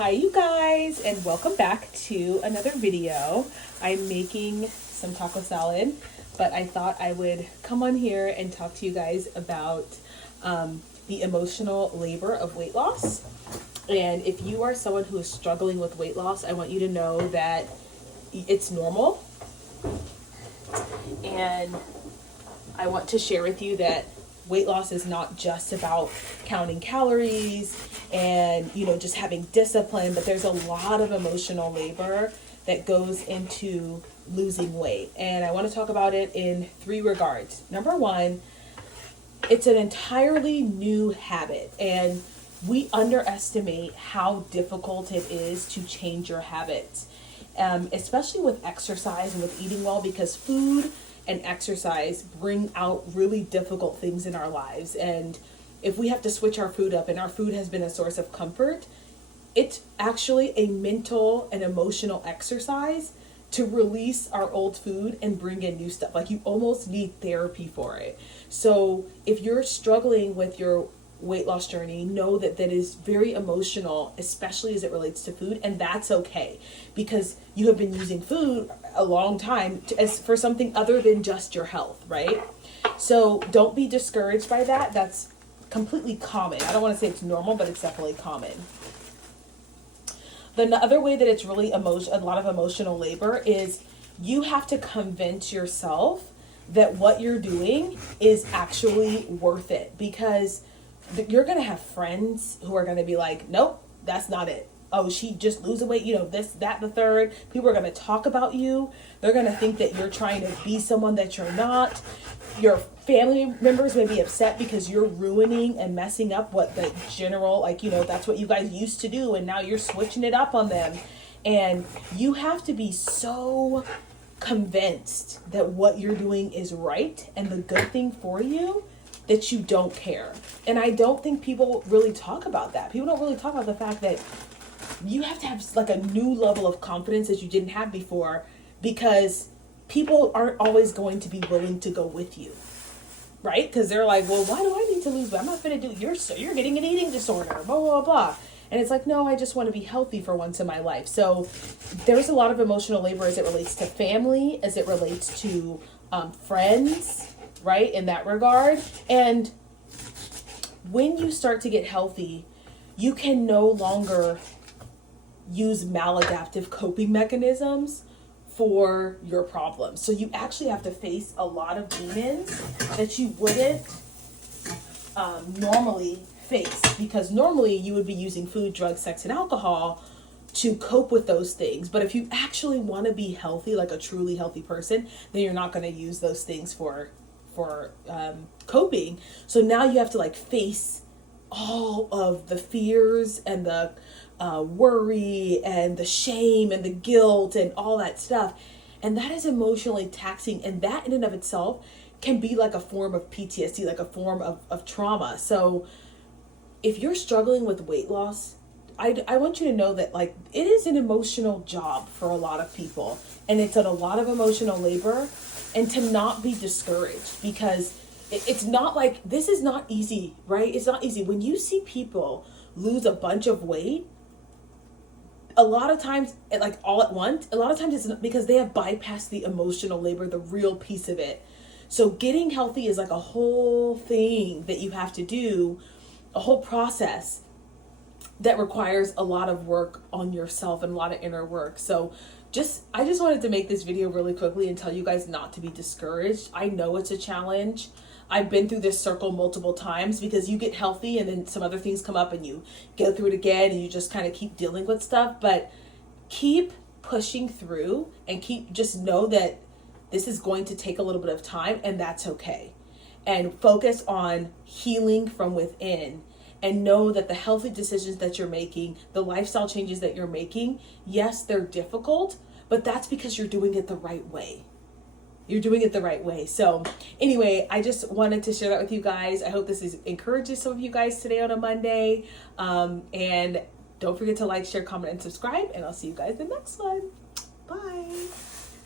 Hi you guys, and welcome back to another video. I'm making some taco salad, but I thought I would come on here and talk to you guys about the emotional labor of weight loss. And if you are someone who is struggling with weight loss, I want you to know that it's normal. And I want to share with you that weight loss is not just about counting calories and, just having discipline, but there's a lot of emotional labor that goes into losing weight. And I want to talk about it in three regards. Number one, it's an entirely new habit, and we underestimate how difficult it is to change your habits, especially with exercise and with eating well, because food and exercise bring out really difficult things in our lives. And if we have to switch our food up, and our food has been a source of comfort, it's actually a mental and emotional exercise to release our old food and bring in new stuff. Like, you almost need therapy for it. So if you're struggling with your weight loss journey, know that that is very emotional, especially as it relates to food, and that's okay, because you have been using food a long time as for something other than just your health, right? So don't be discouraged by that. That's completely common. I don't want to say it's normal, but it's definitely common. The other way that it's really a lot of emotional labor is you have to convince yourself that what you're doing is actually worth it, because you're going to have friends who are going to be like, nope, that's not it. Oh, she just losing weight, this, that, the third. People are going to talk about you. They're going to think that you're trying to be someone that you're not. Your family members may be upset because you're ruining and messing up what the general, that's what you guys used to do, and now you're switching it up on them. And you have to be so convinced that what you're doing is right and the good thing for you, that you don't care. And I don't think people really talk about that. People don't really talk about the fact that you have to have like a new level of confidence that you didn't have before, because people aren't always going to be willing to go with you, right? Because they're like, well, why do I need to lose weight? I'm not going to do, you're getting an eating disorder, blah, blah, blah. And it's like, no, I just want to be healthy for once in my life. So there's a lot of emotional labor as it relates to family, as it relates to friends, right, in that regard. And when you start to get healthy, you can no longer use maladaptive coping mechanisms for your problems. So you actually have to face a lot of demons that you wouldn't normally face, because normally you would be using food, drugs, sex, and alcohol to cope with those things. But if you actually want to be healthy, like a truly healthy person, then you're not going to use those things for coping. So now you have to face all of the fears and the worry and the shame and the guilt and all that stuff. And that is emotionally taxing. And that in and of itself can be like a form of PTSD, like a form of trauma. So if you're struggling with weight loss, I want you to know that it is an emotional job for a lot of people. And it's a lot of emotional labor. And to not be discouraged, because it's not like, this is not easy, right? It's not easy. When you see people lose a bunch of weight, a lot of times, all at once, a lot of times it's because they have bypassed the emotional labor, the real piece of it. So getting healthy is like a whole thing that you have to do, a whole process that requires a lot of work on yourself and a lot of inner work. So I just wanted to make this video really quickly and tell you guys not to be discouraged. I know it's a challenge. I've been through this circle multiple times, because you get healthy and then some other things come up and you go through it again and you just kind of keep dealing with stuff. But keep pushing through and just know that this is going to take a little bit of time, and that's okay. And focus on healing from within, and know that the healthy decisions that you're making, the lifestyle changes that you're making, yes, they're difficult, but that's because you're doing it the right way. You're doing it the right way. So anyway, I just wanted to share that with you guys. I hope this encourages some of you guys today on a Monday. And don't forget to like, share, comment, and subscribe. And I'll see you guys in the next one. Bye.